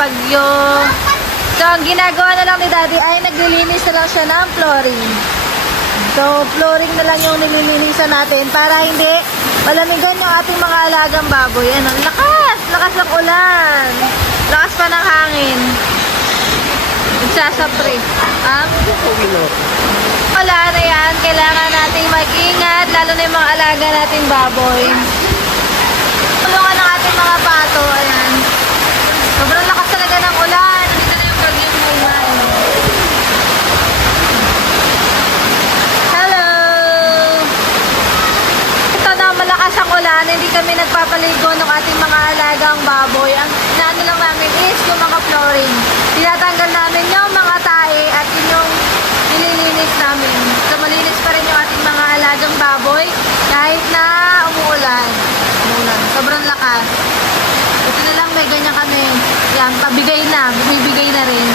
bagyo. So, ang ginagawa na lang ni Daddy ay naglilinis na lang siya ng flooring. So, flooring na lang yung nililinisan natin para hindi malamigan yung ating mga alagang baboy. Ano, lakas! Lakas ng ulan. Lakas pa ng hangin. Nagsasapre. Wala na yan. Kailangan nating mag-ingat, lalo na yung mga alaga nating baboy. Tulungan ng ating mga pato. Ayan. Sobrang lakas talaga ng ulan. Ito na yung bagyong Mumay. Hello! Ito na, malakas ang ulan. Hindi kami nagpapaligo ng ating mga alagang baboy. Ang inaano lang namin is yung mga flooring. Tinatanggal namin yung mga tae at yun yung nililinis namin. So, malinis pa rin yung ating mga alagang baboy kahit na umuulan. Sobrang lakas. Ito na lang, may ganyan kami. Yan, pabigay na. Bumibigay na rin.